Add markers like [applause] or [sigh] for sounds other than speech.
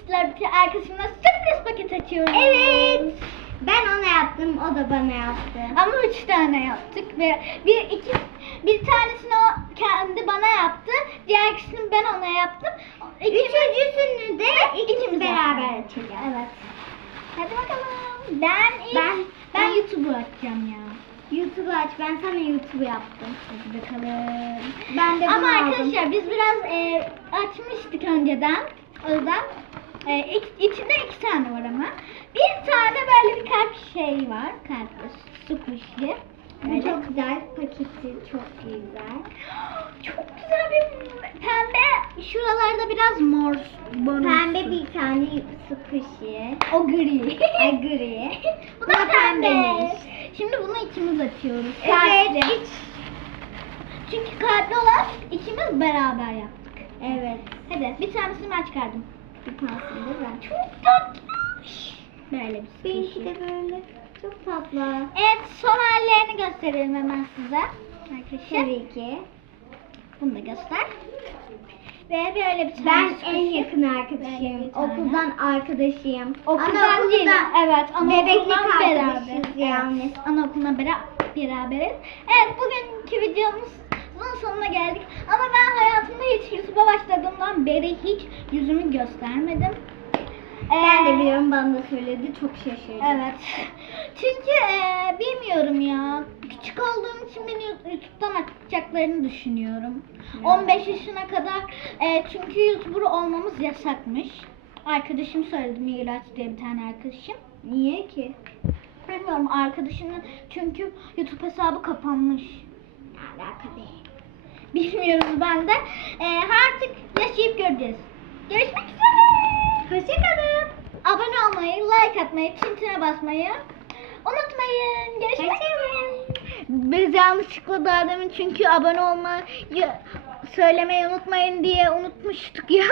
Sizler bir arkadaşımla sürpriz paket açıyoruz. Evet. Ben ona yaptım, o da bana yaptı. Ama üç tane yaptık ve bir iki bir tanesini o kendi bana yaptı. Diğer ikisini ben ona yaptım. İkimiz- Üçüncüsünü de ikimiz beraber açacağız. Evet. Hadi bakalım. Ben ilk, Ben- ben, YouTube'u açacağım ya. YouTube aç, ben sana YouTube yaptım. Hadi bakalım. Ben de Ama aldım. arkadaşlar biz biraz e, açmıştık önceden. O yüzden e, ik- içinde iki tane var ama. Bir tane böyle bir kalp şey var. Kalp kuşu. Bu çok güzel, paketi çok güzel. [gasps] Çok güzel bir pembe. Şuralarda biraz mor. bonus. Pembe bir tane kuşu. O gri. [laughs] Ay gri. Bu da pembe. Şimdi bunu ikimiz açıyoruz. Evet, Kalpli. Çünkü kalpli olan ikimiz beraber yaptık. Evet. Hadi bir tanesini ben çıkardım. Bir tanesini de ben. Çok tatlış. Böyle bir Benimki de böyle. Çok tatlı. Evet son hallerini gösterelim hemen size. Arkadaşlar. Tabii ki. Bunu da göster. Ve böyle bir tane Ben en yakın arkadaşıyım. tane. Okuldan arkadaşıyım. Okuldan Anaokulda değil. Evet, bebeklik anaokuldan beraber. arkadaşız yani. Evet, anaokuldan bera beraberiz. Evet, bugünkü videomuzun sonuna geldik. Ama ben hayatımda hiç YouTube'a başladığımdan beri hiç yüzümü göstermedim. Ben Ee, de biliyorum bana da söyledi. Çok şaşırdım. Evet. [laughs] Çünkü e, bilmiyorum ya. Küçük olduğum için beni YouTube'dan atacaklarını düşünüyorum. Hmm. 15 yaşına kadar e, çünkü YouTuber olmamız yasakmış. Arkadaşım söyledi Miraç diye bir tane arkadaşım. Niye ki? Bilmiyorum arkadaşımın çünkü YouTube hesabı kapanmış. Bilmiyoruz ben de. E, artık yaşayıp göreceğiz. Görüşmek üzere. Hoşçakalın. Abone olmayı, like atmayı, tintine basmayı unutmayın. Görüşmek üzere. Biz yanlışlıkla daha demin çünkü abone olmayı söylemeyi unutmayın diye unutmuştuk ya.